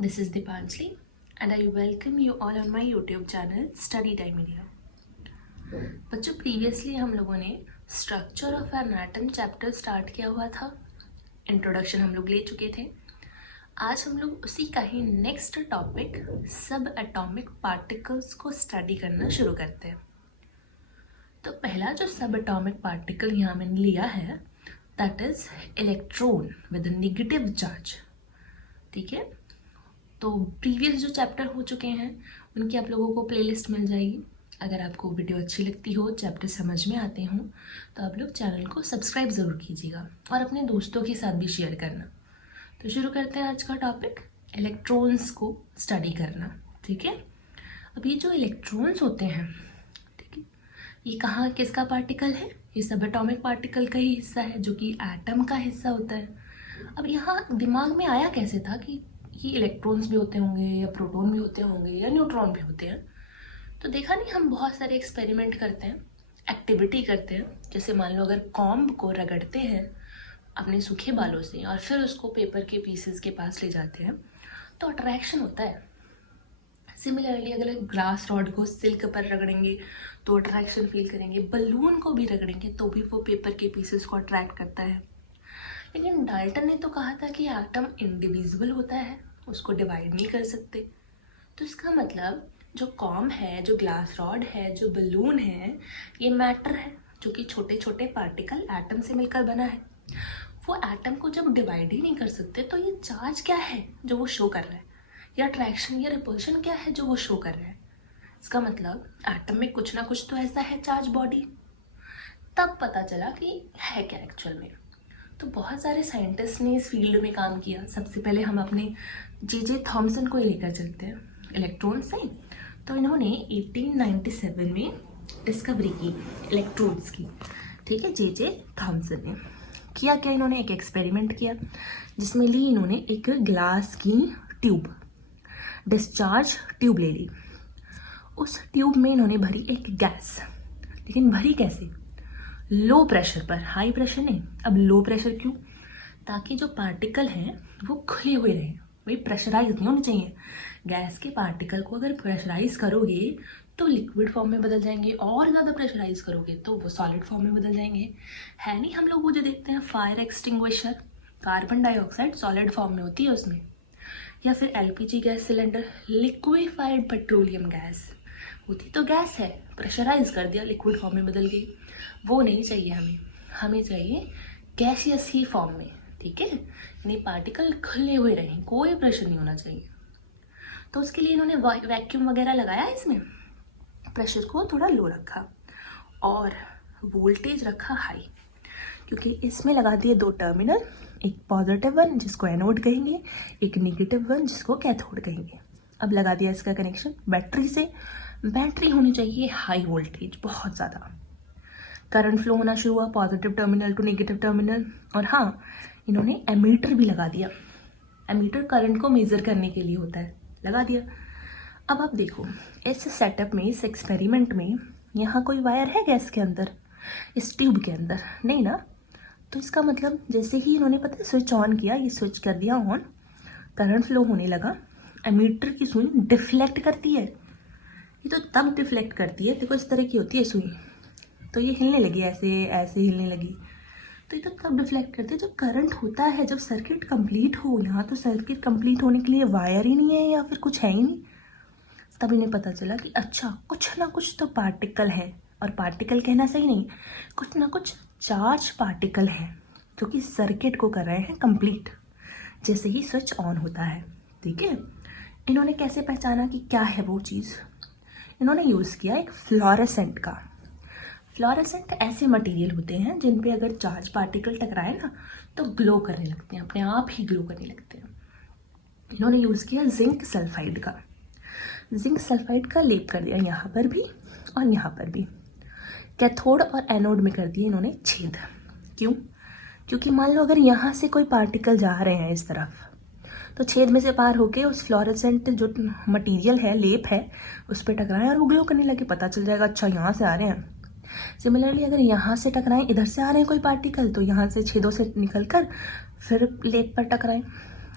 This is Dipanjali and I welcome you all on my YouTube channel Study Time India. बच्चों previously हम लोगों ने structure of an atom chapter start किया हुआ था. Introduction हम लोग ले चुके थे. आज हम लोग उसी का ही नेक्स्ट टॉपिक सब एटॉमिक पार्टिकल्स को स्टडी करना शुरू करते हैं. तो पहला जो सब एटॉमिक पार्टिकल यहाँ मैंने लिया है that is electron with negative charge. ठीक है, तो प्रीवियस जो चैप्टर हो चुके हैं उनकी आप लोगों को प्लेलिस्ट मिल जाएगी. अगर आपको वीडियो अच्छी लगती हो, चैप्टर समझ में आते हों, तो आप लोग चैनल को सब्सक्राइब ज़रूर कीजिएगा और अपने दोस्तों के साथ भी शेयर करना. तो शुरू करते हैं आज का टॉपिक, इलेक्ट्रॉन्स को स्टडी करना. ठीक है, अब ये जो इलेक्ट्रॉन्स होते हैं, ठीक है, ये कहाँ किसका पार्टिकल है? ये सब एटॉमिक पार्टिकल का ही हिस्सा है जो कि एटम का हिस्सा होता है. अब यहाँ दिमाग में आया कैसे था कि ये इलेक्ट्रॉन्स भी होते होंगे या प्रोटॉन भी होते होंगे या न्यूट्रॉन भी होते हैं. तो देखा नहीं, हम बहुत सारे एक्सपेरिमेंट करते हैं, एक्टिविटी करते हैं. जैसे मान लो अगर कॉम्ब को रगड़ते हैं अपने सूखे बालों से और फिर उसको पेपर के पीसेस के पास ले जाते हैं तो अट्रैक्शन होता है. सिमिलरली अगर ग्लास रॉड को सिल्क पर रगड़ेंगे तो अट्रैक्शन फील करेंगे. बलून को भी रगड़ेंगे तो भी वो पेपर के पीसेस को अट्रैक्ट करता है. लेकिन डाल्टन ने तो कहा था कि एटम इंडिविजुअल होता है, उसको डिवाइड नहीं कर सकते. तो इसका मतलब जो कॉम्ब है, जो ग्लास रॉड है, जो बलून है, ये मैटर है जो कि छोटे छोटे पार्टिकल एटम से मिलकर बना है. वो एटम को जब डिवाइड ही नहीं कर सकते तो ये चार्ज क्या है जो वो शो कर रहा है, या अट्रैक्शन या रिपल्शन क्या है जो वो शो कर रहा है. इसका मतलब एटम में कुछ ना कुछ तो ऐसा है चार्ज बॉडी. तब पता चला कि है क्या एक्चुअल में. तो बहुत सारे साइंटिस्ट ने इस फील्ड में काम किया. सबसे पहले हम अपने जे थॉमसन को ही लेकर चलते हैं इलेक्ट्रॉन से. तो इन्होंने 1897 में डिस्कवरी की इलेक्ट्रॉन्स की. ठीक है, जे थॉमसन ने किया क्या, इन्होंने एक एक्सपेरिमेंट किया जिसमें ली इन्होंने एक ग्लास की ट्यूब, डिस्चार्ज ट्यूब ले ली. उस ट्यूब में इन्होंने भरी एक गैस. लेकिन भरी कैसे? लो प्रेशर पर, हाई प्रेशर नहीं. अब लो प्रेशर क्यों? ताकि जो पार्टिकल हैं वो खुले हुए रहें. भाई प्रेशराइज नहीं होने चाहिए. गैस के पार्टिकल को अगर प्रेशराइज करोगे तो लिक्विड फॉर्म में बदल जाएंगे, और ज़्यादा प्रेशराइज करोगे तो वो सॉलिड फॉर्म में बदल जाएंगे. है नहीं, हम लोग वो जो देखते हैं fire extinguisher, carbon dioxide solid form में होती है उसमें. या फिर LPG gas cylinder, liquefied petroleum gas होती तो गैस है, प्रेशराइज कर दिया, लिक्विड फॉर्म में बदल गई. वो नहीं चाहिए हमें. हमें चाहिए गैसियस ही फॉर्म में. ठीक है, यानी पार्टिकल खुले हुए रहें, कोई प्रेशर नहीं होना चाहिए. तो उसके लिए इन्होंने वैक्यूम वगैरह लगाया इसमें, प्रेशर को थोड़ा लो रखा और वोल्टेज रखा हाई. क्योंकि इसमें लगा दिए दो टर्मिनल, एक पॉजिटिव वन जिसको एनोड कहेंगे, एक नेगेटिव वन जिसको कैथोड कहेंगे. अब लगा दिया इसका कनेक्शन बैटरी से. बैटरी होनी चाहिए हाई वोल्टेज, बहुत ज़्यादा. करंट फ्लो होना शुरू हुआ positive terminal to negative terminal. और हाँ, इन्होंने एमीटर भी लगा दिया. एमीटर करंट को मेज़र करने के लिए होता है, लगा दिया. अब आप देखो इस सेटअप में, इस एक्सपेरिमेंट में यहाँ कोई वायर है गैस के अंदर, इस ट्यूब के अंदर? नहीं ना. तो इसका मतलब जैसे ही इन्होंने पता है स्विच ऑन किया, ये स्विच कर दिया ऑन, करंट फ्लो होने लगा. एमीटर की सुई डिफ्लेक्ट करती है. ये तो तब डिफ्लेक्ट करती है, देखो इस तरह की होती है सुई, तो ये हिलने लगी, ऐसे ऐसे हिलने लगी. तो ये तो तब डिफ्लेक्ट करती है जब करंट होता है, जब सर्किट कंप्लीट हो. यहाँ तो सर्किट कंप्लीट होने के लिए वायर ही नहीं है या फिर कुछ है ही नहीं. तब इन्हें पता चला कि अच्छा कुछ ना कुछ तो पार्टिकल है. और पार्टिकल कहना सही नहीं, कुछ ना कुछ चार्ज पार्टिकल है जो कि सर्किट को कर रहे हैं कंप्लीट जैसे ही स्विच ऑन होता है. ठीक है, इन्होंने कैसे पहचाना कि क्या है वो चीज़? इन्होंने यूज़ किया एक फ्लोरेसेंट का. फ्लोरेसेंट ऐसे मटेरियल होते हैं जिन पे अगर चार्ज पार्टिकल टकराए ना तो ग्लो करने लगते हैं, अपने आप ही ग्लो करने लगते हैं. इन्होंने यूज़ किया जिंक सल्फाइड का. जिंक सल्फाइड का लेप कर दिया यहाँ पर भी और यहाँ पर भी. कैथोड और एनोड में कर दिए इन्होंने छेद. क्यों? क्योंकि मान लो अगर यहाँ से कोई पार्टिकल जा रहे हैं इस तरफ, तो छेद में से पार होके उस फ्लोरेसेंट जो मटेरियल है, लेप है, उस पर टकराएं और वो ग्लो करने लगे. पता चल जाएगा अच्छा यहाँ से आ रहे हैं. सिमिलरली अगर यहाँ से टकराएं, इधर से आ रहे हैं कोई पार्टिकल, तो यहाँ से छेदों से निकल कर फिर लेप पर टकराएं.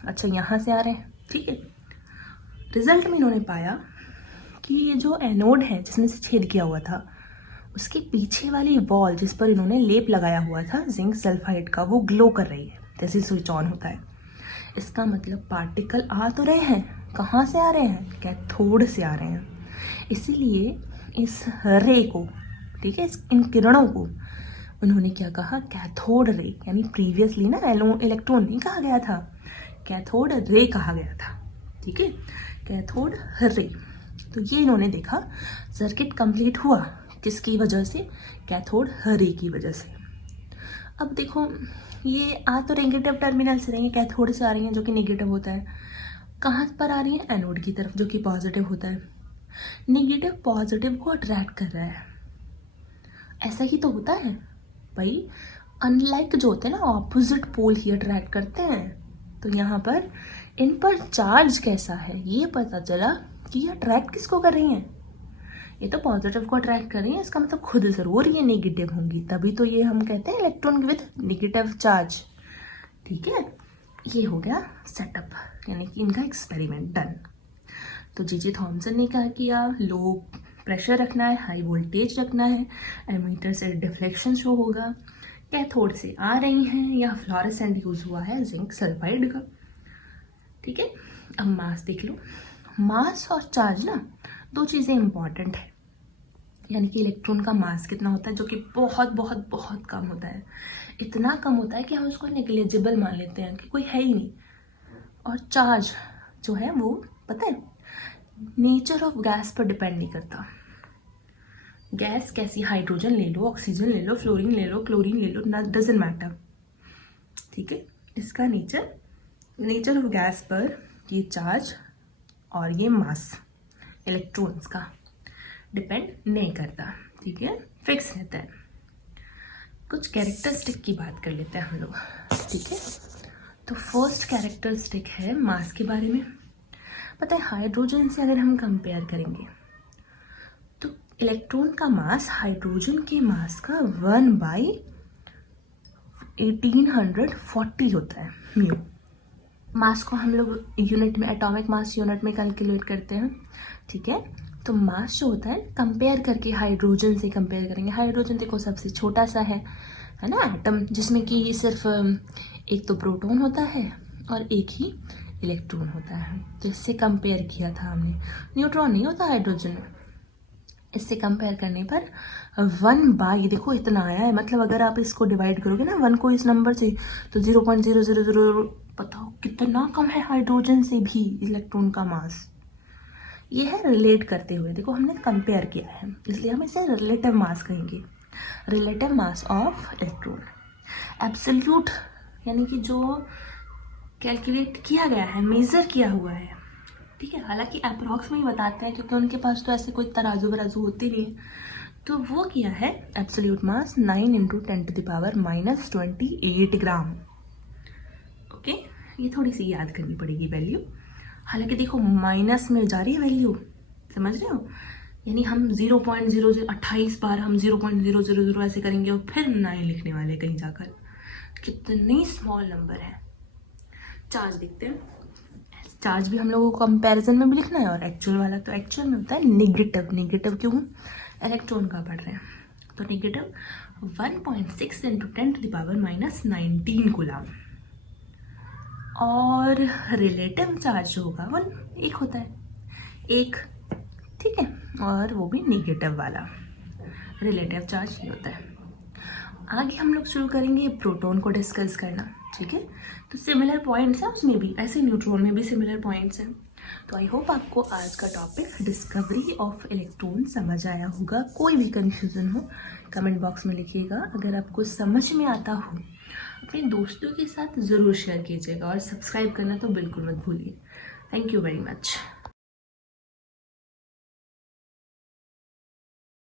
अच्छा यहाँ से आ रहे हैं, ठीक है, रिजल्ट में इन्होंने पाया कि ये जो एनोड है जिसमें से छेद किया हुआ था, उसके पीछे वाली वॉल जिस पर इन्होंने लेप लगाया हुआ था जिंक सल्फाइड का, वो ग्लो कर रही है जैसे स्विच ऑन होता है। इसका मतलब पार्टिकल आ तो रहे हैं, कहाँ से आ रहे हैं? कैथोड से आ रहे हैं। इसीलिए इस रे को, ठीक है, इन किरणों को उन्होंने क्या कहा? Cathode ray. यानी प्रीवियसली ना इलेक्ट्रॉन नहीं कहा गया था, कैथोड रे कहा गया था। ठीक है, कैथोड रे। तो ये इन्होंने देखा, सर्किट कंप्लीट हुआ किसकी वजह से? कैथोड रे की वजह से। अब देखो, ये आ तो नेगेटिव टर्मिनल से रही है, कैथोड से आ रही हैं जो कि नेगेटिव होता है। कहाँ पर आ रही है? एनोड की तरफ जो कि पॉजिटिव होता है। नेगेटिव पॉजिटिव को अट्रैक्ट कर रहा है, ऐसा ही तो होता है भाई। अनलाइक जो होते हैं ना, ऑपोजिट पोल ही अट्रैक्ट करते हैं। तो यहाँ पर इन पर चार्ज कैसा है ये पता चला कि ये अट्रैक्ट किसको कर रही हैं? ये तो पॉजिटिव को अट्रैक्ट कर रही है, इसका मतलब खुद ज़रूर ये नेगेटिव होंगी, तभी तो ये हम कहते हैं इलेक्ट्रॉन विद नेगेटिव चार्ज। ठीक है, ये हो गया सेटअप, यानी कि इनका एक्सपेरिमेंट डन। तो जी थॉमसन ने क्या किया? लो प्रेशर रखना है, हाई वोल्टेज रखना है, एमीटर से डिफ्लेक्शन शो होगा, कैथोड से आ रही हैं, या फ्लोरेसेंट यूज़ हुआ है जिंक सल्फाइड का। ठीक है, अब मास देख लो। मास और चार्ज ना दो चीज़ें इंपॉर्टेंट है। यानी कि इलेक्ट्रॉन का मास कितना होता है, जो कि बहुत बहुत बहुत कम होता है। इतना कम होता है कि हम उसको नेग्लिजिबल मान लेते हैं कि कोई है ही नहीं। और चार्ज जो है वो पता है नेचर ऑफ गैस पर डिपेंड नहीं करता। गैस कैसी, हाइड्रोजन ले लो, ऑक्सीजन ले लो, फ्लोरीन ले लो, क्लोरीन ले लो, डजंट मैटर। ठीक है, इसका नेचर ऑफ गैस पर ये चार्ज और ये मास इलेक्ट्रॉन्स का डिपेंड नहीं करता। ठीक है, फिक्स रहता है। कुछ कैरेक्टरिस्टिक की बात कर लेते हैं हम लोग। ठीक है, तो फर्स्ट कैरेक्टरिस्टिक है मास के बारे में। पता है, हाइड्रोजन से अगर हम कंपेयर करेंगे तो इलेक्ट्रॉन का मास हाइड्रोजन के मास का 1/1840 होता है म्यू। मास को हम लोग यूनिट में, एटॉमिक मास यूनिट में कैलकुलेट करते हैं। ठीक है, तो मास जो होता है कंपेयर करके हाइड्रोजन से कंपेयर करेंगे। हाइड्रोजन देखो सबसे छोटा सा है ना एटम, जिसमें कि सिर्फ एक तो प्रोटॉन होता है और एक ही इलेक्ट्रॉन होता है। तो इससे कंपेयर किया था हमने। न्यूट्रॉन नहीं होता हाइड्रोजन में। इससे कंपेयर करने पर 1/, देखो इतना आया है। मतलब अगर आप इसको डिवाइड करोगे ना 1 को इस नंबर से, तो 0.000, बताओ कितना कम है हाइड्रोजन से भी इलेक्ट्रॉन का मास। ये है रिलेट करते हुए, देखो हमने कंपेयर किया है, इसलिए हम इसे रिलेटिव मास कहेंगे। Relative mass of electron. Absolute यानी कि जो कैलकुलेट किया गया है, मेज़र किया हुआ है। ठीक है, हालांकि अप्रॉक्स में ही बताते हैं क्योंकि उनके पास तो ऐसे कोई तराजू वराजू होती नहीं है। तो वो किया है एब्सोल्यूट मास 9 × 10⁻⁻28 ग्राम। ओके, ये थोड़ी सी याद करनी पड़ेगी वैल्यू। हालांकि देखो माइनस में जा रही है वैल्यू, समझ रहे हो? यानी हम 0.0028 बार हम 0.000 ऐसे करेंगे और फिर 9 लिखने वाले कहीं जाकर। कितनी स्मॉल नंबर है। चार्ज देखते हैं। चार्ज भी हम लोगों को कंपैरिजन में भी लिखना है, और एक्चुअल वाला तो एक्चुअल में होता है नेगेटिव। नेगेटिव क्यों? इलेक्ट्रॉन का पढ़ रहे हैं, तो नेगेटिव 1.6 × 10⁻⁻19 कूलम। और रिलेटिव चार्ज जो होगा वो 1 होता है, 1। ठीक है, और वो भी नेगेटिव वाला रिलेटिव चार्ज ये होता है। आगे हम लोग शुरू करेंगे प्रोटॉन को डिस्कस करना। ठीक है, तो सिमिलर पॉइंट्स हैं उसमें भी, ऐसे न्यूट्रॉन में भी सिमिलर पॉइंट्स हैं। तो आई होप आपको आज का टॉपिक डिस्कवरी ऑफ इलेक्ट्रॉन समझ आया होगा। कोई भी कन्फ्यूज़न हो कमेंट बॉक्स में लिखिएगा। अगर आपको समझ में आता हो अपने दोस्तों के साथ ज़रूर शेयर कीजिएगा, और सब्सक्राइब करना तो बिल्कुल मत भूलिए। Thank you very much.